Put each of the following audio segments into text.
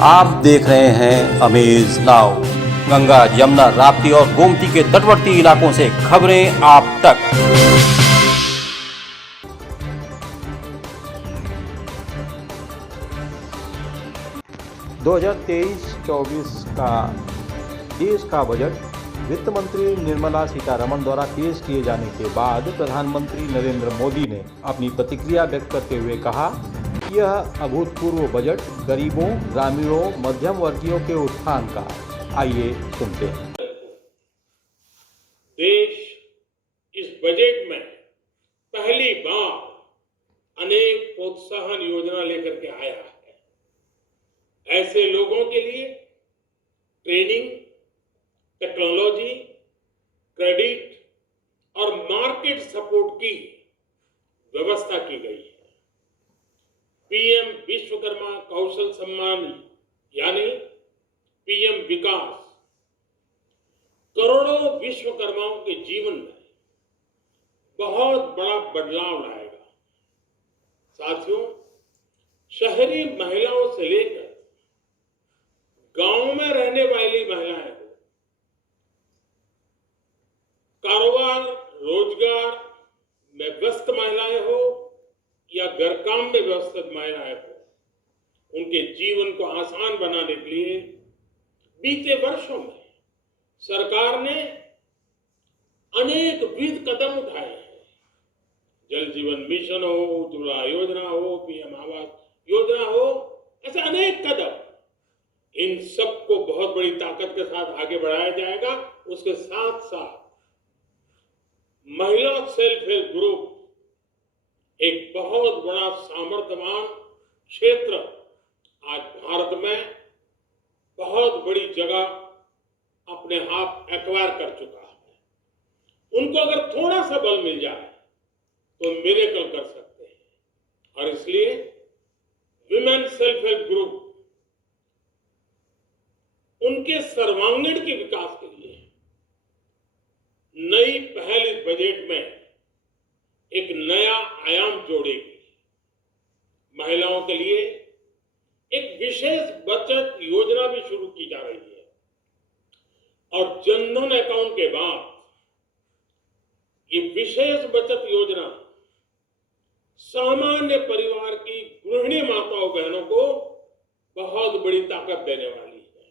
आप देख रहे हैं अमेज नाउ। गंगा, यमुना, राप्ती और गोमती के तटवर्ती इलाकों से खबरें आप तक। 2023-24 का देश का बजट वित्त मंत्री निर्मला सीतारमण द्वारा पेश किए जाने के बाद प्रधानमंत्री नरेंद्र मोदी ने अपनी प्रतिक्रिया व्यक्त करते हुए कहा, यह अभूतपूर्व बजट गरीबों, ग्रामीणों, मध्यम वर्गीयों के उत्थान का है। आइए सुनते हैं। देश इस बजट में पहली बार अनेक प्रोत्साहन योजना लेकर के आया है। ऐसे लोगों के लिए ट्रेनिंग, टेक्नोलॉजी, क्रेडिट और मार्केट सपोर्ट की व्यवस्था की गई है। पीएम विश्वकर्मा कौशल सम्मान यानी पीएम विकास करोड़ों विश्वकर्माओं के जीवन में बहुत बड़ा बदलाव लाएगा। साथियों, शहरी महिलाओं से लेकर गांव में रहने वाली महिलाएं हो, कारोबार रोजगार में व्यस्त महिलाएं हो या घर काम में व्यस्त महिलाएं हो, उनके जीवन को आसान बनाने के लिए बीते वर्षों में सरकार ने अनेकविध कदम उठाए हैं। जल जीवन मिशन हो, उज्ज्वला योजना हो, पीएम आवास योजना हो, ऐसे अनेक कदम। इन सबको बहुत बड़ी ताकत के साथ आगे बढ़ाया जाएगा। उसके साथ साथ महिला सेल्फ हेल्प ग्रुप एक बहुत बड़ा सामर्थ्यवान क्षेत्र आज भारत में बहुत बड़ी जगह अपने आप एक्वायर कर चुका है। उनको अगर थोड़ा सा बल मिल जाए तो मिरेकल कर सकते हैं। और इसलिए विमेन सेल्फ हेल्प ग्रुप उनके सर्वांगीण के विकास के लिए नई पहल इस बजट में एक नया आयाम जोड़ेगी। महिलाओं के लिए एक विशेष बचत योजना भी शुरू की जा रही है और जनधन अकाउंट के बाद ये विशेष बचत योजना सामान्य परिवार की गृहिणी माताओं बहनों को बहुत बड़ी ताकत देने वाली है।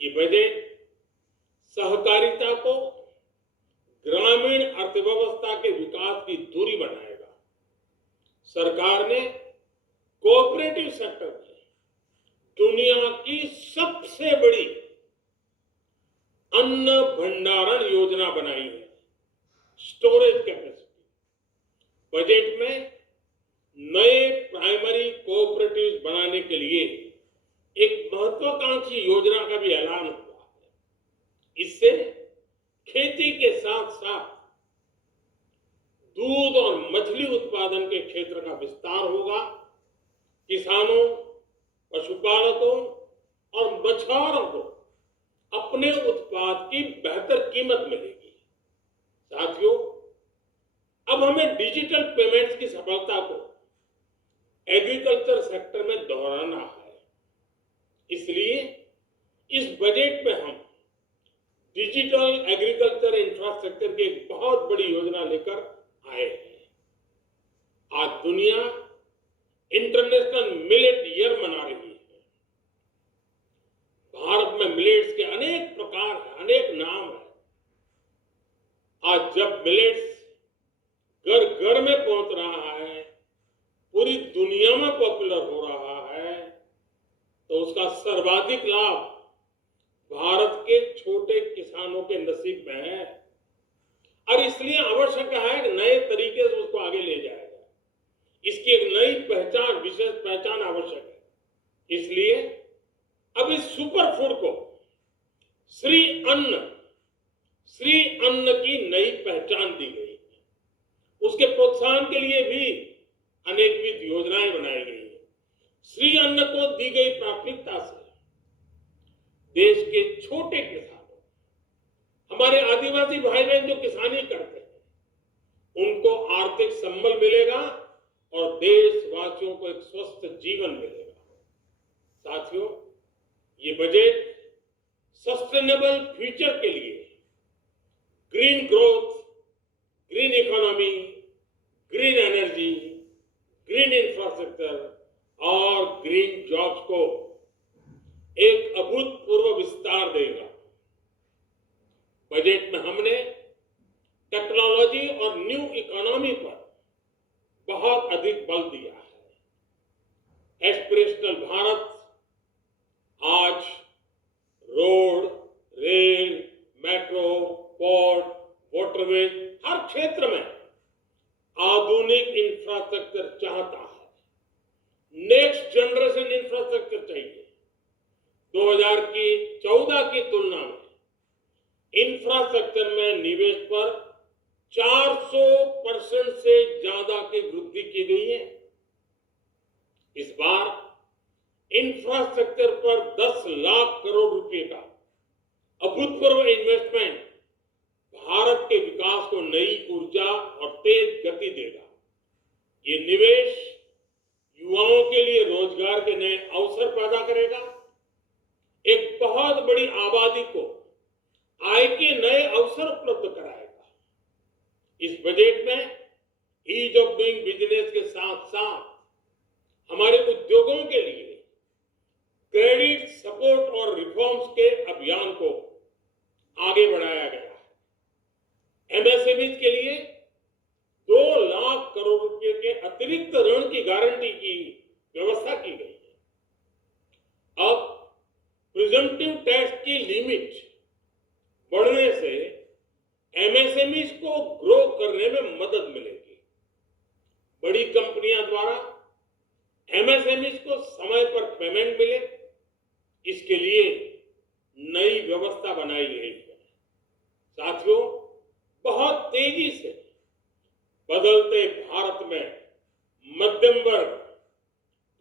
ये बजट सहकारिता को ग्रामीण अर्थव्यवस्था के विकास की धुरी बनाएगा। सरकार ने कोऑपरेटिव सेक्टर में दुनिया की सबसे बड़ी अन्न भंडारण योजना बनाई है, स्टोरेज कैपेसिटी। बजट में नए प्राइमरी कोऑपरेटिव्स बनाने के लिए एक महत्वाकांक्षी योजना का भी ऐलान हुआ है। इससे खेती के साथ साथ दूध और मछली उत्पादन के क्षेत्र का विस्तार होगा। किसानों, पशुपालकों और मछुआरों को अपने उत्पाद की बेहतर कीमत मिलेगी। साथियों, अब हमें डिजिटल पेमेंट्स की सफलता को एग्रीकल्चर सेक्टर में दोहराना है। इसलिए इस बजट में हम डिजिटल एग्रीकल्चर इंफ्रास्ट्रक्चर की एक बहुत बड़ी योजना लेकर आए हैं। आज दुनिया इंटरनेशनल मिलेट ईयर मना रही है। भारत में मिलेट्स के अनेक प्रकार हैं, अनेक नाम हैं। आज जब मिलेट्स घर घर में पहुंच रहा है, पूरी दुनिया में पॉपुलर हो रहा है, तो उसका सर्वाधिक लाभ भारत के छोटे किसानों के नसीब में है। और इसलिए आवश्यक है कि नए तरीके से उसको आगे ले जाया जाए। इसकी एक नई पहचान, विशेष पहचान आवश्यक है। इसलिए अब इस सुपर फूड को श्री अन्न की नई पहचान दी गई है। उसके प्रोत्साहन के लिए भी अनेकविध योजनाएं बनाई गई है। श्री अन्न को दी गई प्राथमिकता से देश के छोटे किसानों, हमारे आदिवासी भाई बहन जो किसानी करते हैं, उनको आर्थिक संबल मिलेगा और देशवासियों को एक स्वस्थ जीवन मिलेगा। साथियों, ये बजट सस्टेनेबल फ्यूचर के लिए green growth, green economy, green energy, green infrastructure और ग्रीन जॉब्स को एक अभूतपूर्व विस्तार देगा। बजट में हमने टेक्नोलॉजी और न्यू इकोनॉमी पर बहुत अधिक बल दिया है। एस्पिरेशनल भारत आज road, rail, metro, port, waterways हर क्षेत्र में आधुनिक इंफ्रास्ट्रक्चर चाहता है। नेक्स्ट जनरेशन इंफ्रास्ट्रक्चर चाहिए। 2014 की तुलना में इंफ्रास्ट्रक्चर में निवेश पर 400% से ज्यादा की वृद्धि की गई है। इस बार इंफ्रास्ट्रक्चर पर 10 लाख करोड़ रुपए का अभूतपूर्व इन्वेस्टमेंट भारत के विकास को नई ऊर्जा और तेज गति देगा। ये निवेश युवाओं के लिए रोजगार के नए अवसर पैदा करेगा, एक बहुत बड़ी आबादी को आय के नए अवसर उपलब्ध कराएगा। इस बजट में ईज ऑफ डूइंग बिजनेस के साथ साथ हमारे उद्योगों के लिए क्रेडिट सपोर्ट और रिफॉर्म्स के अभियान को आगे बढ़ाया गया है। एमएसएमई के लिए 2 लाख करोड़ रुपए के अतिरिक्त ऋण की गारंटी की व्यवस्था की गई है। अब प्रिजम्पटिव टैक्स की लिमिट बढ़ने से एमएसएमई को ग्रो करने में मदद मिलेगी। बड़ी कंपनियों द्वारा एमएसएमई को समय पर पेमेंट मिले, इसके लिए नई व्यवस्था बनाई गई है। साथियों, बहुत तेजी से बदलते भारत में मध्यम वर्ग,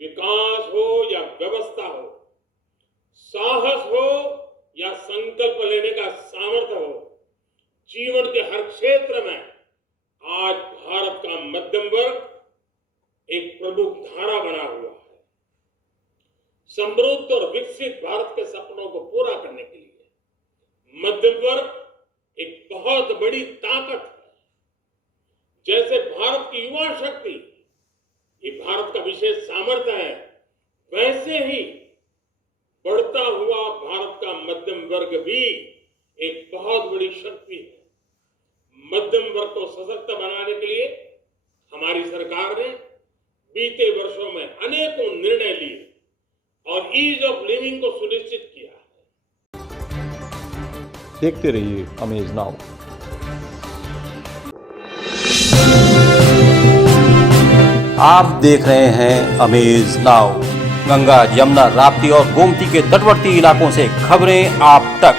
विकास हो या व्यवस्था हो, साहस हो या संकल्प लेने का सामर्थ्य हो, जीवन के हर क्षेत्र में आज भारत का मध्यम वर्ग एक प्रमुख धारा बना हुआ है। समृद्ध और विकसित भारत के सपनों को पूरा करने के लिए मध्यम वर्ग एक बहुत बड़ी ताकत है। जैसे भारत की युवा शक्ति ये भारत का विशेष सामर्थ्य है, वैसे ही बढ़ता हुआ भारत का मध्यम वर्ग भी एक बहुत बड़ी शक्ति है। मध्यम वर्ग को सशक्त बनाने के लिए हमारी सरकार ने बीते वर्षों में अनेकों निर्णय लिए और ईज ऑफ लिविंग को सुनिश्चित किया है। देखते रहिए अमेज नाउ। आप देख रहे हैं अमेज नाउ। गंगा, यमुना, राप्ती और गोमती के तटवर्ती इलाकों से खबरें आप तक।